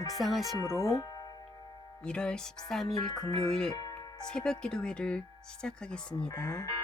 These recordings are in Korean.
묵상하심으로 1월 13일 금요일 새벽 기도회를 시작하겠습니다.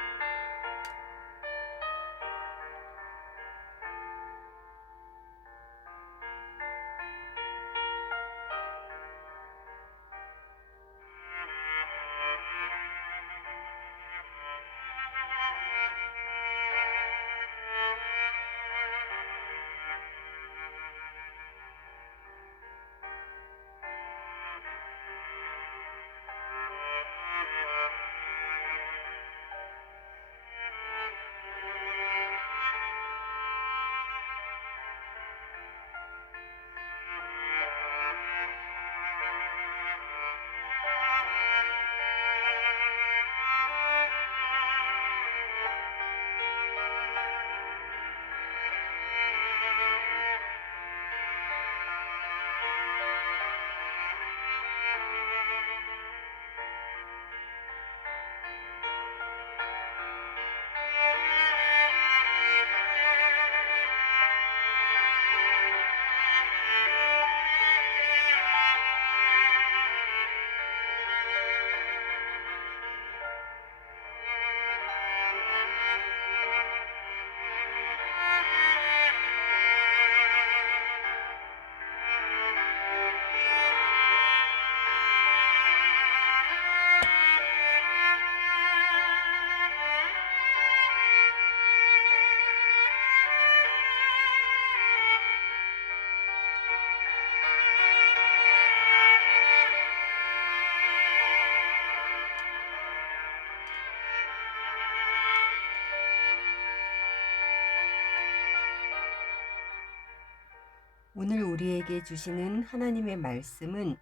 오늘 우리에게 주시는 하나님의 말씀은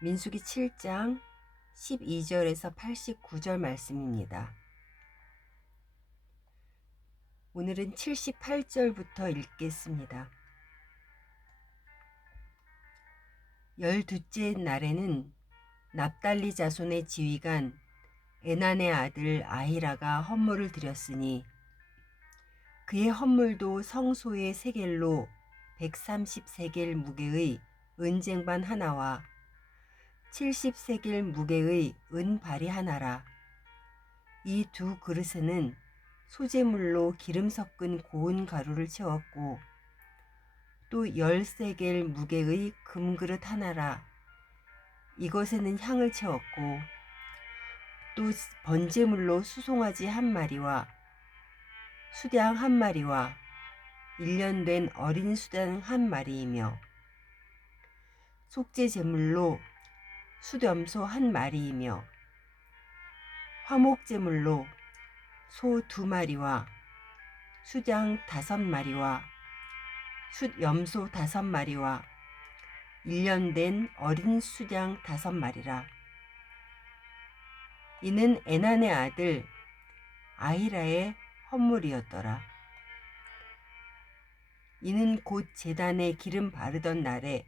민수기 7장 12절에서 89절 말씀입니다. 오늘은 78절부터 읽겠습니다. 12째 날에는 납달리 자손의 지휘관 에난의 아들 아히라가 헌물을 드렸으니 그의 헌물도 성소의 세겔로 130세겔 무게의 은쟁반 하나와 70세겔 무게의 은발이 하나라. 이 두 그릇에는 소재물로 기름 섞은 고운 가루를 채웠고 또 10세겔 무게의 금그릇 하나라. 이것에는 향을 채웠고 또 번제물로 수송아지 한 마리와 수양 한 마리와 1년 된 어린 수양 한 마리이며 속죄 제물로 숫염소 한 마리이며 화목 제물로 소 2마리와 수양 5마리와 숫염소 5마리와 1년 된 어린 수양 5마리라. 이는 에난의 아들 아히라의 헌물이었더라. 이는 곧 제단에 기름 바르던 날에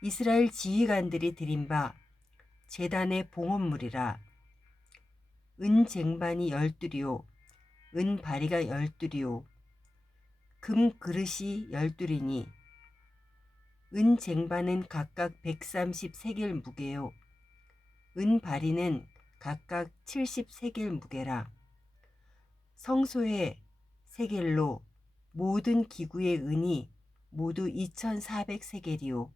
이스라엘 지휘관들이 드린 바 제단의 봉헌물이라. 은쟁반이 12요 은바리가 12요 금그릇이 12이니 은쟁반은 각각 130세겔 무게요 은바리는 각각 70세겔 무게라. 성소의 세겔로 모든 기구의 은이 모두 2400세겔이요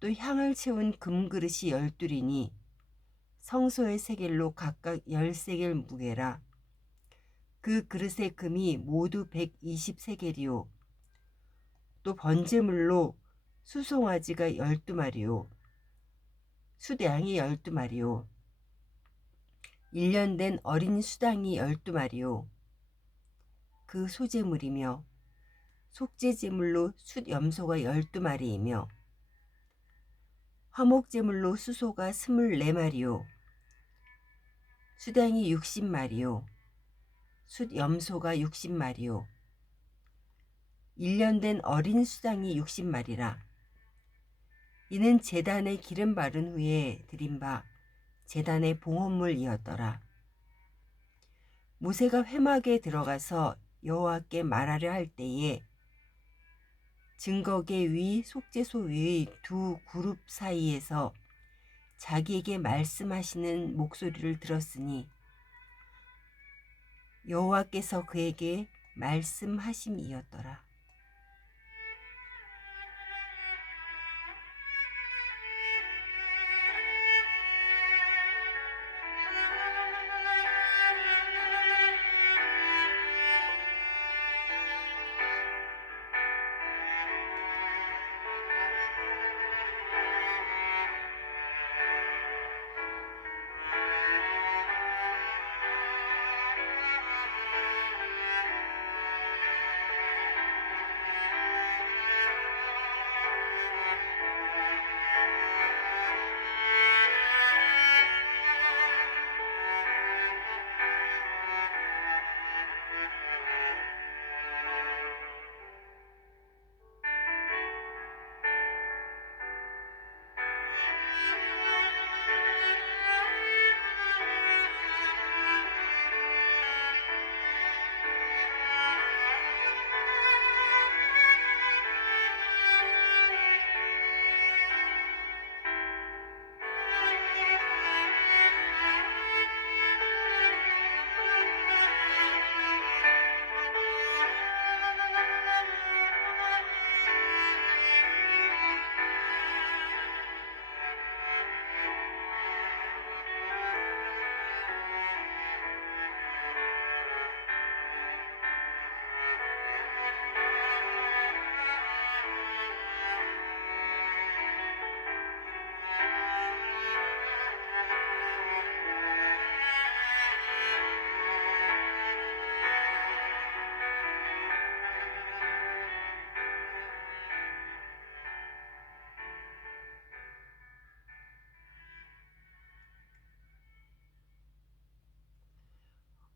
또 향을 채운 금그릇이 12이니 성소의 세겔로 각각 10세겔 무게라. 그 그릇의 금이 모두 120세겔이요 또 번제물로 수송아지가 12마리요 수양이 12마리요 1년 된 어린 수양이 12마리요 그 소제물이며 속죄제물로 숫염소가 12마리이며 화목제물로 수소가 24마리요 수양이 60마리요 숫염소가 60마리요 1년 된 어린 수양이 60마리라. 이는 제단에 기름 바른 후에 드린 바 제단의 봉헌물이었더라. 모세가 회막에 들어가서 여호와께 말하려 할 때에 증거계 위 속죄소 위의 두 그룹 사이에서 자기에게 말씀하시는 목소리를 들었으니 여호와께서 그에게 말씀하심이었더라.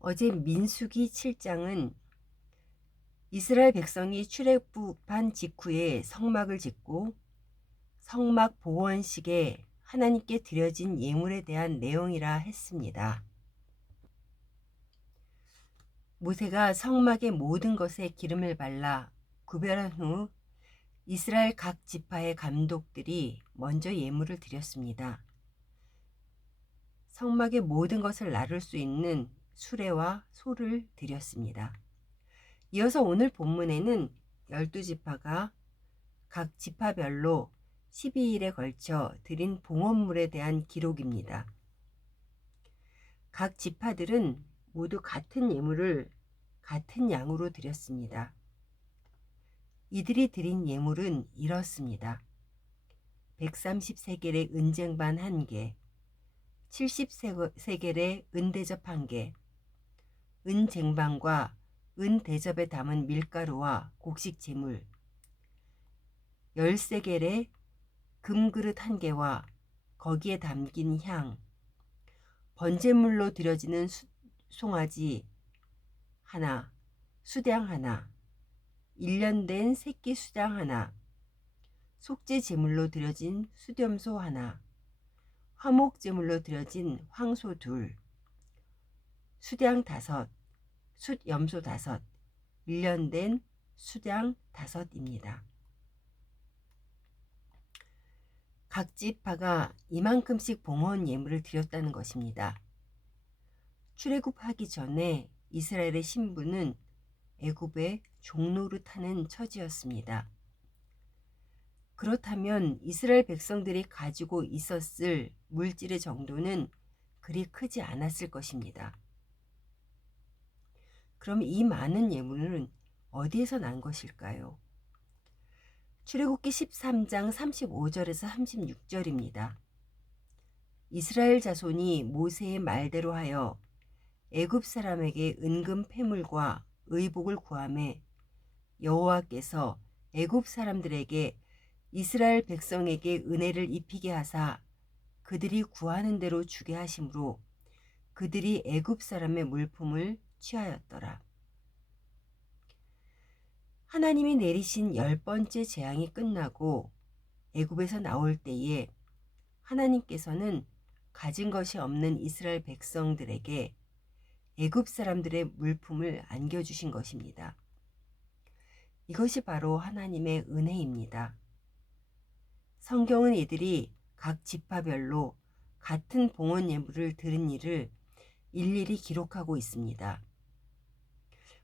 어제 민수기 7장은 이스라엘 백성이 출애굽한 직후에 성막을 짓고 성막 복원식에 하나님께 드려진 예물에 대한 내용이라 했습니다. 모세가 성막의 모든 것에 기름을 발라 구별한 후 이스라엘 각 지파의 감독들이 먼저 예물을 드렸습니다. 성막의 모든 것을 나를 수 있는 수레와 소를 드렸습니다. 이어서 오늘 본문에는 12지파가 각 지파별로 12일에 걸쳐 드린 봉헌물에 대한 기록입니다. 각 지파들은 모두 같은 예물을 같은 양으로 드렸습니다. 이들이 드린 예물은 이렇습니다. 130세겔의 은쟁반 1개, 70세겔의 은대접 1개, 은쟁반과 은대접에 담은 밀가루와 곡식 제물, 10세겔의 금그릇 1개와 거기에 담긴 향, 번제물로 드려지는 송아지 하나, 수량 하나, 1년 된 새끼 수장 하나, 속죄 제물로 드려진 수렴소 하나, 화목 제물로 드려진 황소 2, 수량 5, 숫염소 5, 1년 된 수량 5입니다. 각 지파가 이만큼씩 봉헌 예물을 드렸다는 것입니다. 출애굽하기 전에 이스라엘의 신부는 애굽의 종노릇하는 처지였습니다. 그렇다면 이스라엘 백성들이 가지고 있었을 물질의 정도는 그리 크지 않았을 것입니다. 그럼 이 많은 예물은 어디에서 난 것일까요? 출애굽기 13장 35절에서 36절입니다. 이스라엘 자손이 모세의 말대로 하여 애굽 사람에게 은금 패물과 의복을 구하매 여호와께서 애굽 사람들에게 이스라엘 백성에게 은혜를 입히게 하사 그들이 구하는 대로 주게 하심으로 그들이 애굽 사람의 물품을 취하였더라. 하나님이 내리신 10번째 재앙이 끝나고 애굽에서 나올 때에 하나님께서는 가진 것이 없는 이스라엘 백성들에게 애굽 사람들의 물품을 안겨주신 것입니다. 이것이 바로 하나님의 은혜입니다. 성경은 이들이 각 지파별로 같은 봉헌 예물을 드린 일을 일일이 기록하고 있습니다.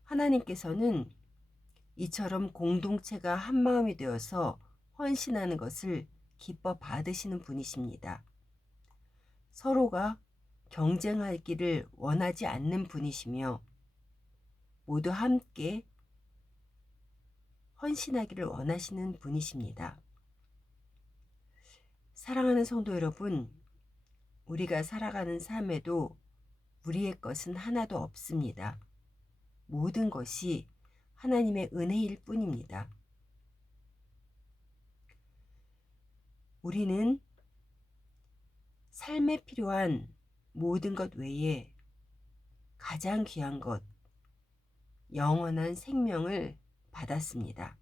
하나님께서는 이처럼 공동체가 한 마음이 되어서 헌신하는 것을 기뻐 받으시는 분이십니다. 서로가 경쟁하기를 원하지 않는 분이시며 모두 함께 헌신하기를 원하시는 분이십니다. 사랑하는 성도 여러분, 우리가 살아가는 삶에도 우리의 것은 하나도 없습니다. 모든 것이 하나님의 은혜일 뿐입니다. 우리는 삶에 필요한 모든 것 외에 가장 귀한 것, 영원한 생명을 받았습니다.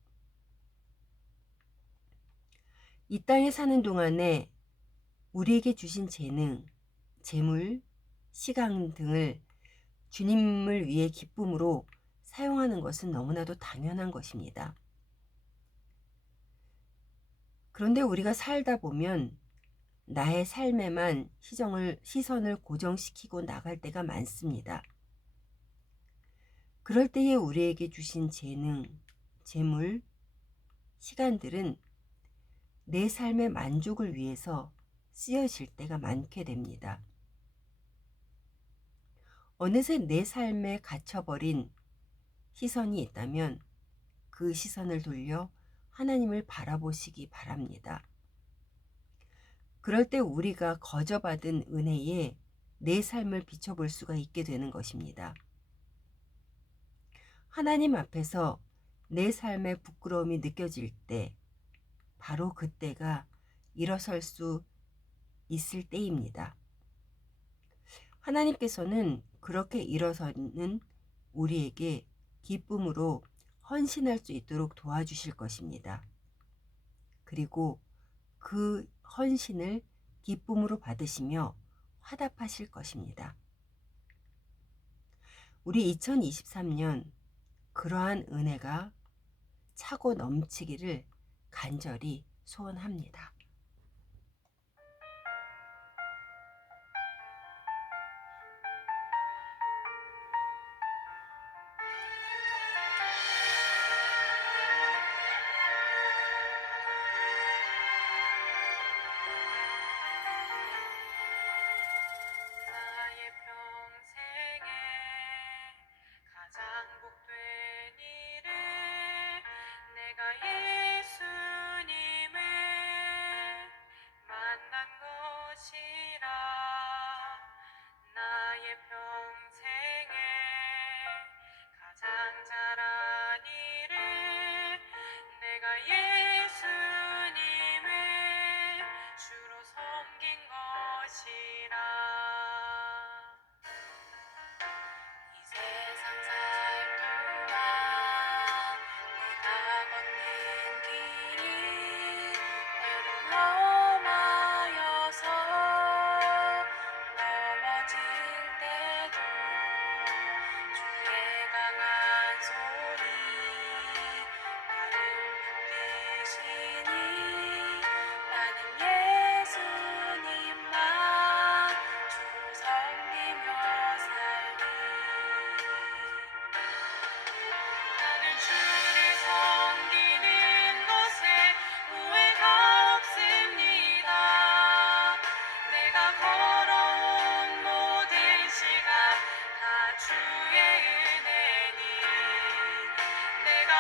이 땅에 사는 동안에 우리에게 주신 재능, 재물, 시간 등을 주님을 위해 기쁨으로 사용하는 것은 너무나도 당연한 것입니다. 그런데 우리가 살다 보면 나의 삶에만 시선을 고정시키고 나갈 때가 많습니다. 그럴 때에 우리에게 주신 재능, 재물, 시간들은 내 삶의 만족을 위해서 쓰여질 때가 많게 됩니다. 어느새 내 삶에 갇혀버린 시선이 있다면 그 시선을 돌려 하나님을 바라보시기 바랍니다. 그럴 때 우리가 거저받은 은혜에 내 삶을 비춰볼 수가 있게 되는 것입니다. 하나님 앞에서 내 삶의 부끄러움이 느껴질 때 바로 그때가 일어설 수 있을 때입니다. 하나님께서는 그렇게 일어서는 우리에게 기쁨으로 헌신할 수 있도록 도와주실 것입니다. 그리고 그 헌신을 기쁨으로 받으시며 화답하실 것입니다. 우리 2023년 그러한 은혜가 차고 넘치기를 간절히 소원합니다. 나의 평생에 가장 복된 일은 내가 예수님을 만난 것이라. 나의 평생에 가장 잘한 일은 내가 예수님을 주로 섬긴 것이라. 이 세상 살 동안 내가 걷는 길이 때론 험하여서 넘어질 때도 주의 강한 손이 나를 붙드시니 나는 예수님만 주로 섬기며 살리. 나는 주를 섬기는 것에 후회가 없습니다. 내가 걸어온 모든 시간 다 주의 은혜니 내가